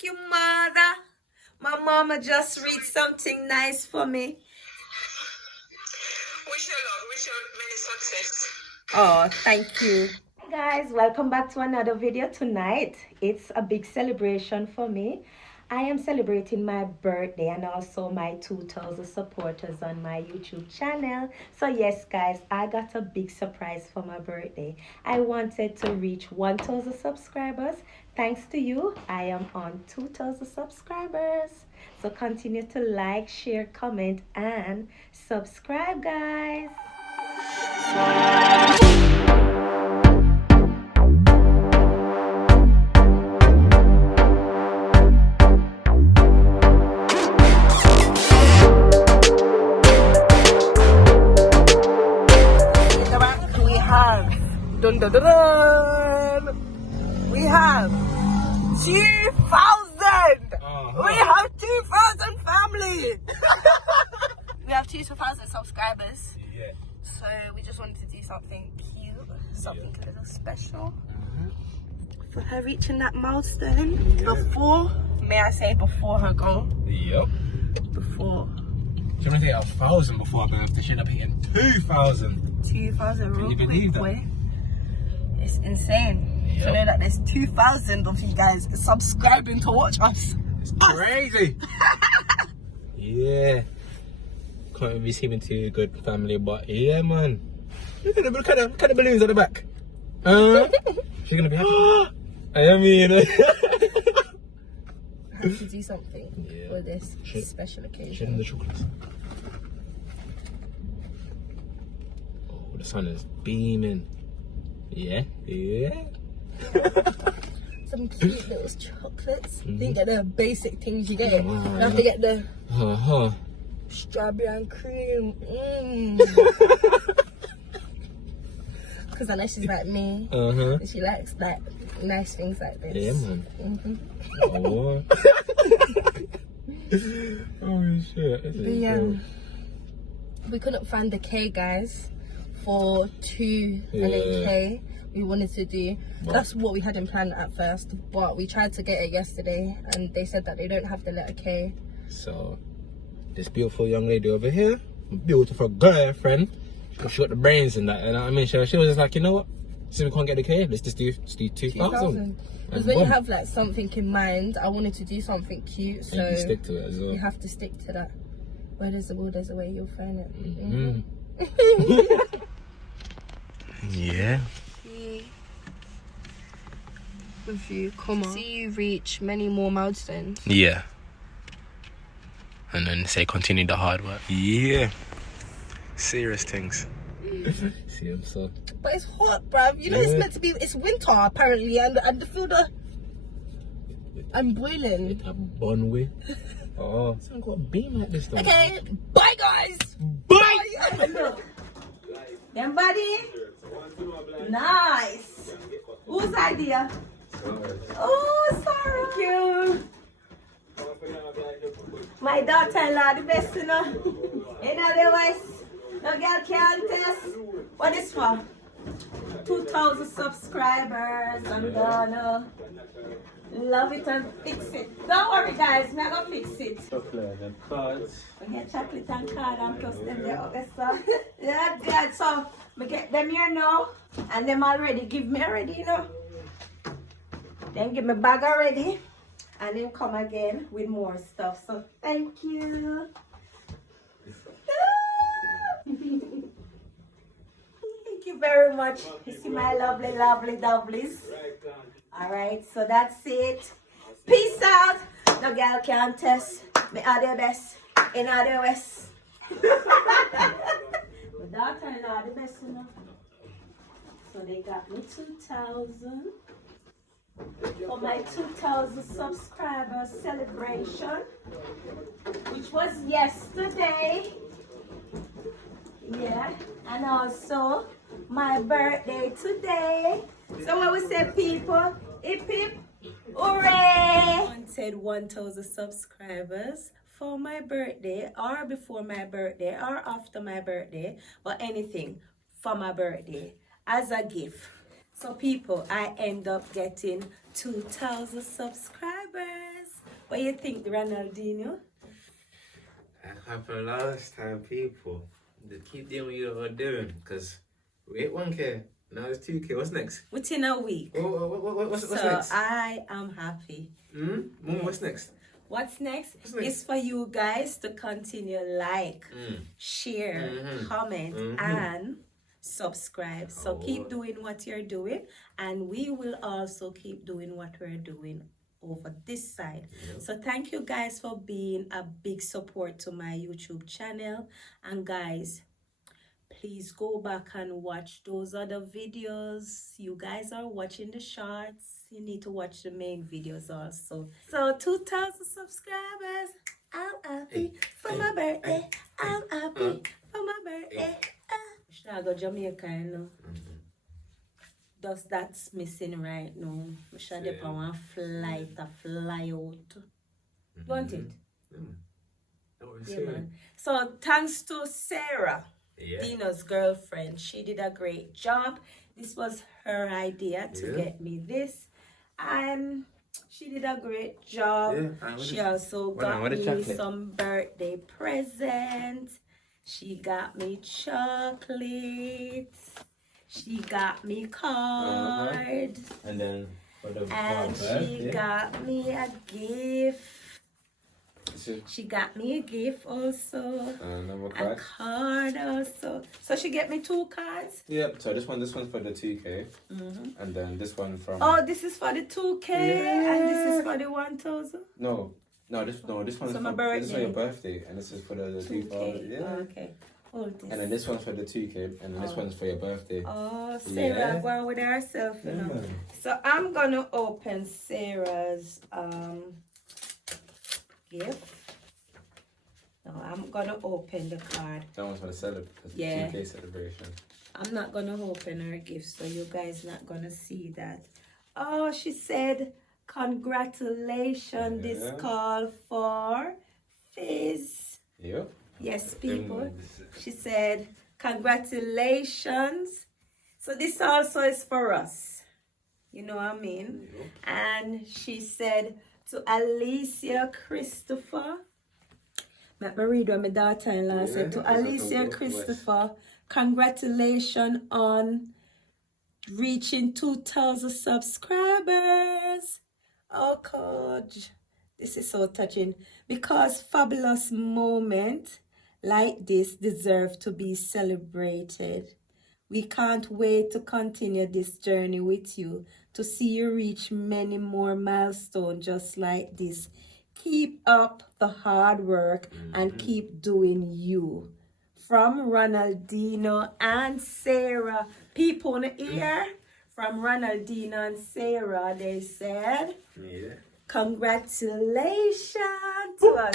Thank you, mother. My mama just read something nice for me. Wish you luck. Wish you many success. Oh, thank you. Hey guys, welcome back to another video. Tonight, it's a big celebration for me. I am celebrating my birthday and also my 2,000 supporters on my YouTube channel. So yes, guys, I got a big surprise for my birthday. I wanted to reach 1,000 subscribers. Thanks to you, I am on 2,000 subscribers. So continue to like, share, comment, and subscribe, guys. Dun, dun, dun, dun. We have 2,000. We have 2,000 family. We have 2,000 subscribers. Yeah. So we just wanted to do something cute, something a little special for her reaching that milestone before. May I say before her goal? Yep. Before She want to hit 1,000 before her birthday. She ended up hitting 2,000. 2,000. Can you believe that? Boy. It's insane. Yep. To know that there's 2,000 of you guys subscribing to watch us. It's crazy. Yeah. Can't be seeming too good family, but yeah, man. Look at the kind of balloons at the back. She's gonna be happy. I mean, I have to do something for this special occasion. Show them the chocolates. Oh, the sun is beaming. Yeah, yeah. Some cute little chocolates. Didn't get the basic things you get. You have to get the strawberry and cream. Because I know she's like me. And she likes like nice things like this. Yeah, man. Oh. Oh shit. We couldn't find the K, guys, for 2 and a K. We wanted to do. That's what we had in plan at first, but we tried to get it yesterday, and they said that they don't have the letter K. So, this beautiful young lady over here, beautiful girlfriend, she got the brains in that, you know what I mean? She was just like, you know what? Since we can't get the K, let's just do 2,000. Because when you have like something in mind, I wanted to do something cute, so you stick to it as well. You have to stick to that. Where there's a will, there's a way. You'll find it. Yeah. With you, come on. See you reach many more milestones. Yeah. And then say continue the hard work. Yeah. Serious things. See him so. But it's hot, bruv. You know it's meant to be. It's winter apparently, and the food. I'm boiling. A bun way. Oh, it's not got a beam like this though. Okay, bye guys. Bye. Them body? Nice. Whose idea? Oh, sorry. Thank you. My daughter-in-law, the best, you know. In other words, no girl can test. What is for? 2,000 subscribers. I'm gonna love it and fix it. Don't worry, guys. I'm gonna fix it. Chocolate and cards. We get chocolate and card and plus them there. Okay, so yeah, God. So we get them here now, and them already give me already, you know. Then give me bag already, and then come again with more stuff. So thank you. Thank you very much. You see my lovely lovelies. All right, so that's it. Peace out. No girl can test. Me are the best in the west. My daughter-in-law the best, you know. So they got me 2,000 for my 2,000 subscribers celebration, which was yesterday. Yeah, and also my birthday today. So what we say, people? Hip hip, hooray! I wanted 1,000 subscribers for my birthday, or before my birthday, or after my birthday, but anything for my birthday as a gift. So people, I end up getting 2,000 subscribers. What do you think, Ronaldinho? That happened last time, people. Just keep doing what you're doing, because we hit 1K, now it's 2K. What's next? Within a week. What's So next? I am happy. Mom, what's next? What's next? What's next? Is for you guys to continue like, share, comment, and subscribe. So keep doing what you're doing, and we will also keep doing what we're doing over this side. So thank you guys for being a big support to my YouTube channel. And guys, please go back and watch those other videos. You guys are watching the shorts. You need to watch the main videos also. So 2,000 subscribers. I'm happy for my birthday. I'm happy for my birthday. Should I go Jamaica, you know? That's missing right now. I should have one flight to fly out. You want it? Yeah, man. So thanks to Sarah, Dino's girlfriend. She did a great job. This was her idea to get me this. And she did a great job. She also got me some birthday presents. She got me chocolates. She got me cards. And then for the she got me a gift. She got me a gift also. A card also. So she get me 2 cards. Yep. So this one's for the 2K, and then this one from. Oh, this is for the 2K, and this is for the 1,000. No, this one's for this is for your birthday, and this is for the 2K. Yeah. Okay. Hold this. And then this one's for the 2K, and then this one's for your birthday. Oh, Sarah going with herself, you know. So I'm gonna open Sarah's gift. No, I'm gonna open the card. That one's for the 2K celebration. I'm not gonna open her gift, so you guys not gonna see that. Oh, she said, congratulations, this call for Fizz. Yep. Yes, people. She said, congratulations. So this also is for us. You know what I mean? Yep. And she said to aleciachristopher. Let me read what my daughter-in-law said. To aleciachristopher, congratulations on reaching 2,000 subscribers. Oh, Coach. This is so touching. Because fabulous moment like this deserve to be celebrated. We can't wait to continue this journey with you, to see you reach many more milestones just like this. Keep up the hard work and keep doing you. From Ronaldinho and Sarah. People in the ear. From Ronaldinho and Sarah, they said, congratulations to us.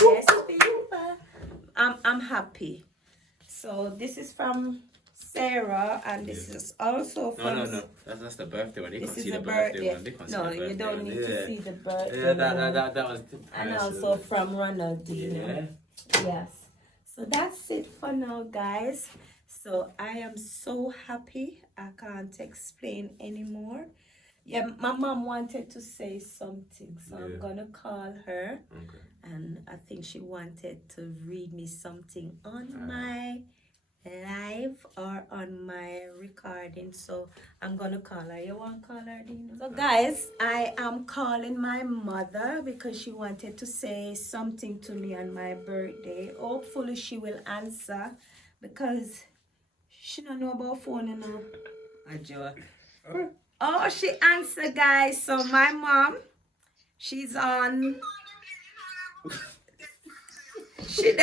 Yes, people. I'm happy. So this is from Sarah, and this is also from... No. That's the birthday one. They can't see the birthday one. They can't no, see the you don't need to see the birthday. Yeah, that was... And also from Ronaldinho. Yes. So that's it for now, guys. So I am so happy. I can't explain anymore. Yeah, my mom wanted to say something, so I'm gonna call her. Okay. And I think she wanted to read me something on my live or on my recording, so I'm gonna call her. You want to call her, Dina? So guys, I am calling my mother because she wanted to say something to me on my birthday. Hopefully she will answer because she don't know about phone, you know. I joke. Oh, she answered, guys. So my mom, she's on. She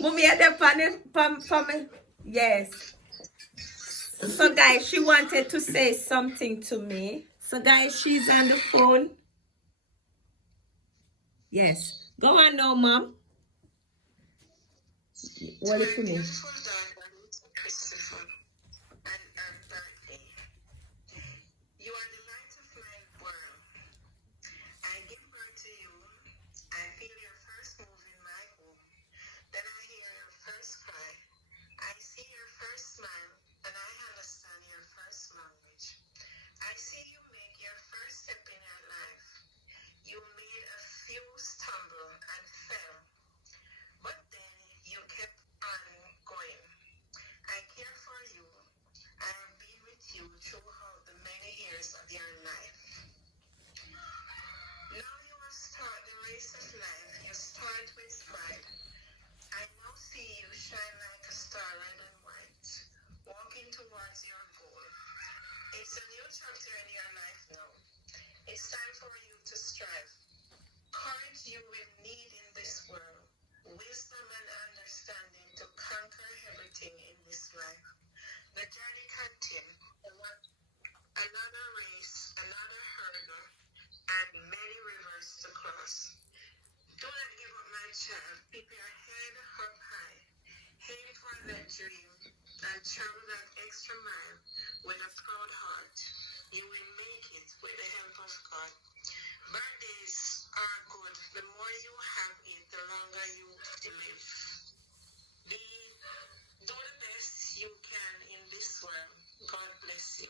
mommy at the panel. Yes. So guys, she wanted to say something to me. So guys, she's on the phone. Yes. Go on now, mom. What is it? I see you make your first step in your life. You made a It's a new chapter in your life now. It's time for you to strive. Courage you will need in this world. Wisdom and understanding to conquer everything in this life. The journey continues. Another race, another hurdle, and many rivers to cross. Do not give up, my child. Keep your head up high. Aim for that dream and travel that extra mile with a proud heart. You will make it with the help of God. Birthdays are good. The more you have it, the longer you live. Do the best you can in this world. God bless you.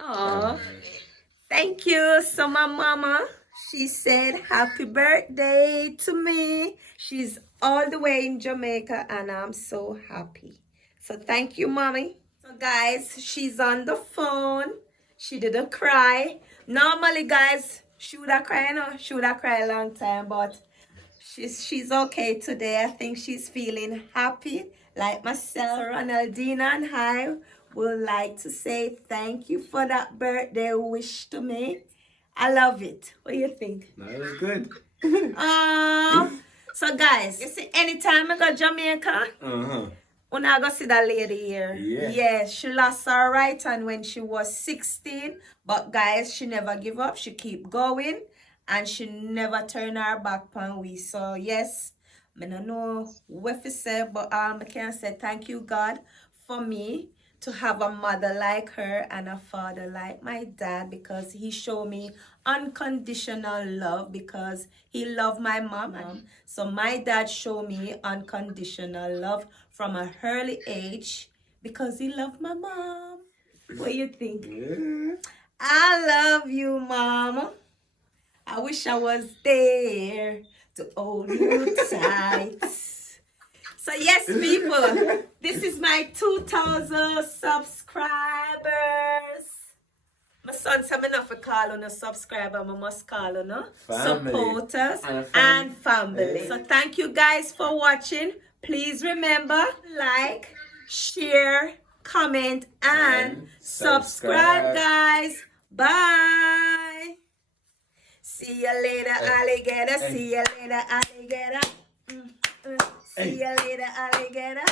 Aw. Happy birthday. Thank you. So my mama, she said happy birthday to me. She's all the way in Jamaica and I'm so happy. So thank you, mommy. So guys, she's on the phone. She didn't cry. Normally, guys, she would have cried, she would have cried a long time, but she's okay today. I think she's feeling happy like myself. So Ronaldina and I would like to say thank you for that birthday wish to me. I love it. What do you think? No, it was good. So guys, you see, anytime I go to Jamaica, when I go see that lady here, yes, she lost her right hand when she was 16. But guys, she never give up. She keep going. And she never turn her back on we. So yes, I don't know what to say, but I can say thank you, God, for me to have a mother like her and a father like my dad, because he showed me unconditional love because he loved my mom. So my dad showed me unconditional love from an early age because he loved my mom. What do you think? Yeah. I love you, mama. I wish I was there to hold you tight. So yes, people, this is my 2,000 subscribers. My son said me not for call on a subscriber, I must call on a supporters and family. So thank you guys for watching. Please remember, like, share, comment, and subscribe, guys. Bye. See you later, alligator. See you later, alligator. See you later, alligator.